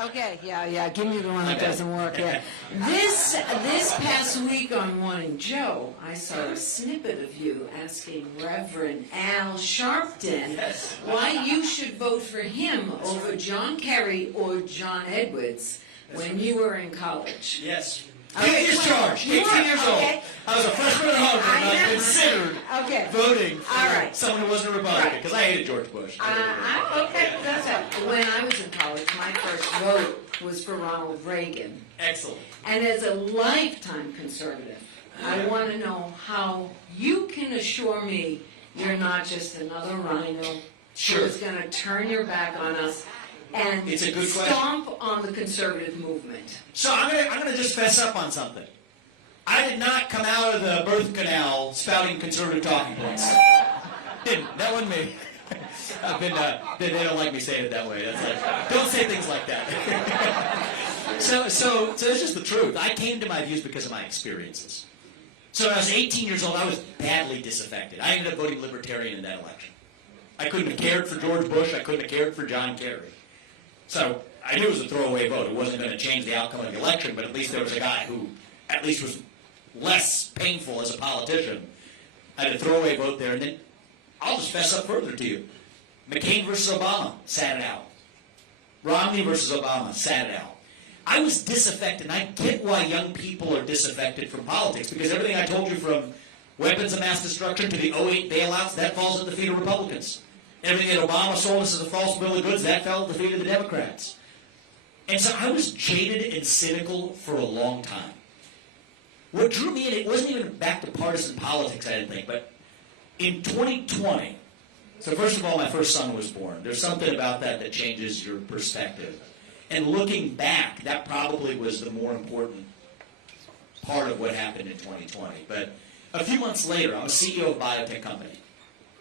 Okay, yeah, give me the one that doesn't work yet. This past week on Morning Joe, I saw a snippet of you asking Reverend Al Sharpton why you should vote for him over John Kerry or John Edwards when you were in college. Yes. Okay, Here's George, 18 years old. Okay. I was a freshman at Harvard, and I considered voting for someone who wasn't a Republican, because I hated George Bush. Okay, that's it. When I was in college, my first vote was for Ronald Reagan. Excellent. And as a lifetime conservative, I want to know how you can assure me you're not just another rhino who's going to turn your back on us and it's a good stomp on the conservative movement. So I'm gonna just fess up on something. I did not come out of the birth canal spouting conservative talking points. Didn't. That wasn't me. I've been, they don't like me saying it that way. That's like, don't say things like that. So it's just the truth. I came to my views because of my experiences. So when I was 18 years old, I was badly disaffected. I ended up voting Libertarian in that election. I couldn't have cared for George Bush. I couldn't have cared for John Kerry. So I knew it was a throwaway vote. It wasn't going to change the outcome of the election, but at least there was a guy who at least was less painful as a politician. I had a throwaway vote there, and then I'll just fess up further to you. McCain versus Obama, sat it out. Romney versus Obama, sat it out. I was disaffected, and I get why young people are disaffected from politics, because everything I told you from weapons of mass destruction to the '08 bailouts, that falls at the feet of Republicans. Everything that Obama sold us as a false bill of goods, that fell at the feet of the Democrats. And so I was jaded and cynical for a long time. What drew me in, it wasn't even back to partisan politics, I didn't think, but in 2020, so first of all, my first son was born. There's something about that that changes your perspective. And looking back, that probably was the more important part of what happened in 2020. But a few months later, I'm a CEO of a biotech company.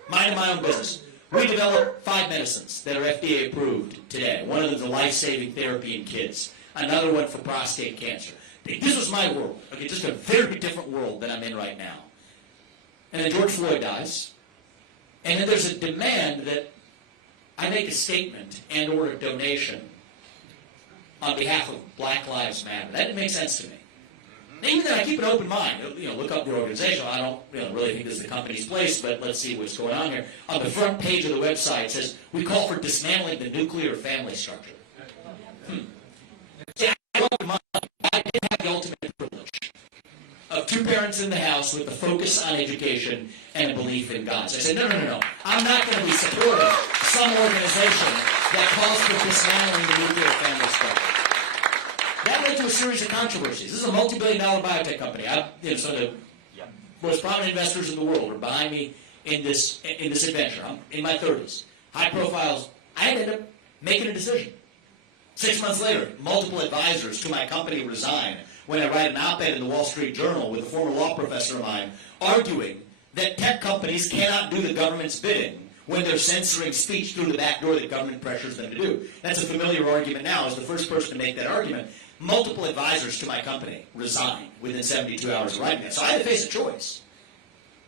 Minding my own business. We developed 5 medicines that are FDA approved today. One of them is a life-saving therapy in kids. Another one for prostate cancer. This was my world. Okay, just a very different world than I'm in right now. And then George Floyd dies. And then there's a demand that I make a statement and or a donation on behalf of Black Lives Matter. That didn't make sense to me. Even then, I keep an open mind. Look up your organization. I don't really think this is the company's place, but let's see what's going on here. On the front page of the website, it says, we call for dismantling the nuclear family structure. See, I did have the ultimate privilege of 2 parents in the house with a focus on education and a belief in God. So I said, no. I'm not going to be supporting some organization that calls for dismantling the nuclear family structure. That led to a series of controversies. This is a multi-billion-dollar biotech company. So the most prominent investors in the world are behind me in this adventure. I'm in my 30s. High profiles. I ended up making a decision. 6 months later, multiple advisors to my company resign when I write an op-ed in the Wall Street Journal with a former law professor of mine arguing that tech companies cannot do the government's bidding when they're censoring speech through the back door that government pressures them to do. That's a familiar argument now. As the first person to make that argument, multiple advisors to my company resigned within 72 hours of writing that. So I had to face a choice.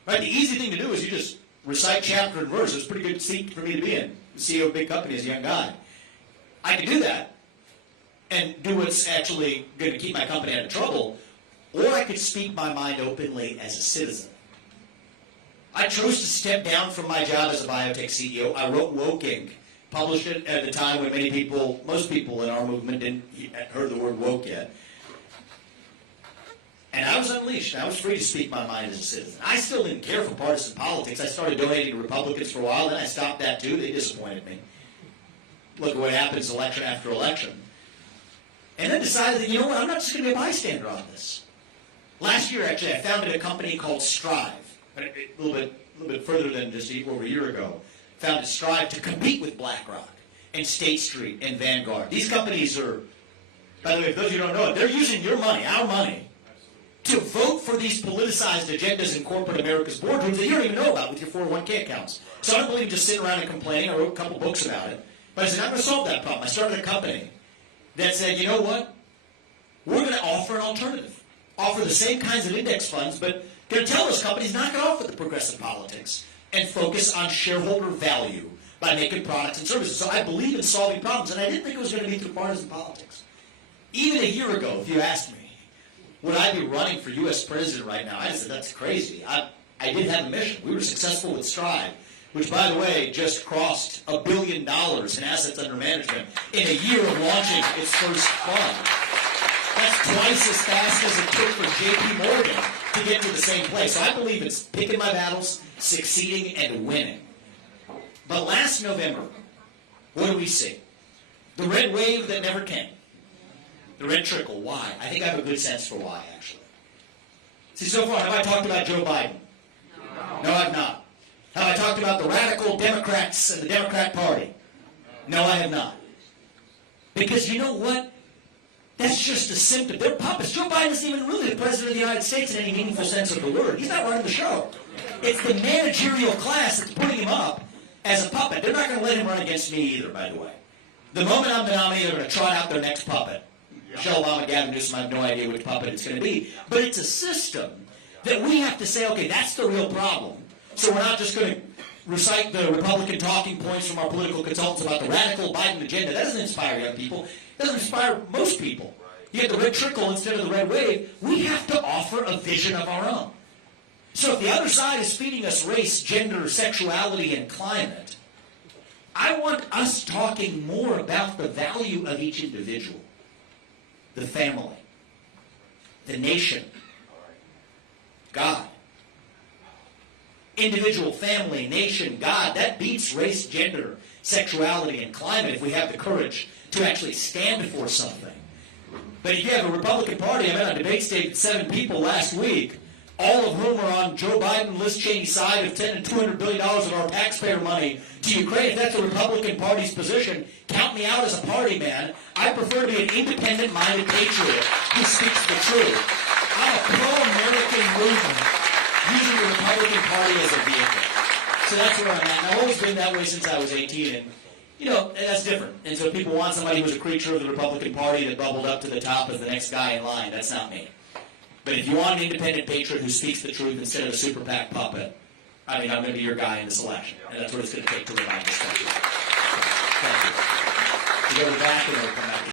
Right? The easy thing to do is you just recite chapter and verse. It's a pretty good seat for me to be in. The CEO of a big company as a young guy. I could do that and do what's actually going to keep my company out of trouble, or I could speak my mind openly as a citizen. I chose to step down from my job as a biotech CEO. I wrote Woke Inc., published it at the time when most people in our movement hadn't heard the word woke yet. And I was unleashed. I was free to speak my mind as a citizen. I still didn't care for partisan politics. I started donating to Republicans for a while, then I stopped that too. They disappointed me. Look at what happens election after election. And then decided that, I'm not just going to be a bystander on this. Last year, actually, I founded a company called Strive. A little bit further than just over a year ago. Founded Strive to compete with BlackRock and State Street and Vanguard. These companies are, by the way, if those of you who don't know it, they're using your money, our money, to vote for these politicized agendas in corporate America's boardrooms that you don't even know about with your 401k accounts. So I don't believe just sitting around and complaining. I wrote a couple books about it. But I said, I'm going to solve that problem. I started a company that said, you know what? We're going to offer an alternative. Offer the same kinds of index funds, but going to tell those companies knock it off with the progressive politics and focus on shareholder value by making products and services. So I believe in solving problems, and I didn't think it was going to be through partisan politics. Even a year ago, if you asked me, would I be running for U.S. president right now? I said, that's crazy. I did have a mission. We were successful with Stride, which, by the way, just crossed $1 billion in assets under management in a year of launching its first fund. That's twice as fast as it took for J.P. Morgan to get to the same place. So I believe it's picking my battles, succeeding, and winning. But last November, what do we see? The red wave that never came. The red trickle. Why? I think I have a good sense for why, actually. See, so far, have I talked about Joe Biden? No, I've not. Have I talked about the radical Democrats and the Democrat Party? No, I have not. Because you know what? That's just a symptom. They're puppets. Joe Biden isn't even really the president of the United States in any meaningful sense of the word. He's not running the show. It's the managerial class that's putting him up as a puppet. They're not going to let him run against me either, by the way. The moment I'm the nominee, they're going to trot out their next puppet. Michelle Obama, Gavin Newsom, I have no idea which puppet it's going to be. But it's a system that we have to say, okay, that's the real problem. So we're not just going to recite the Republican talking points from our political consultants about the radical Biden agenda. That doesn't inspire young people. It doesn't inspire most people. You get the red trickle instead of the red wave. We have to offer a vision of our own. So if the other side is feeding us race, gender, sexuality, and climate, I want us talking more about the value of each individual, the family, the nation, God. Individual, family, nation, God, that beats race, gender, sexuality, and climate if we have the courage to actually stand for something. But if you have a Republican Party, I met on a debate stage with 7 people last week, all of whom are on Joe Biden, Liz Cheney's side of $10 and $200 billion of our taxpayer money to Ukraine. If that's the Republican Party's position, count me out as a party man. I prefer to be an independent-minded patriot who speaks the truth. I'm a pro-American movement using the Republican Party as a vehicle. So that's where I'm at. And I've always been that way since I was 18, and and that's different. And so people want somebody who's a creature of the Republican Party that bubbled up to the top as the next guy in line. That's not me. But if you want an independent patriot who speaks the truth instead of a super PAC puppet, I'm going to be your guy in this election. And that's what it's going to take to revive this country. Thank you. We go back and we'll come back.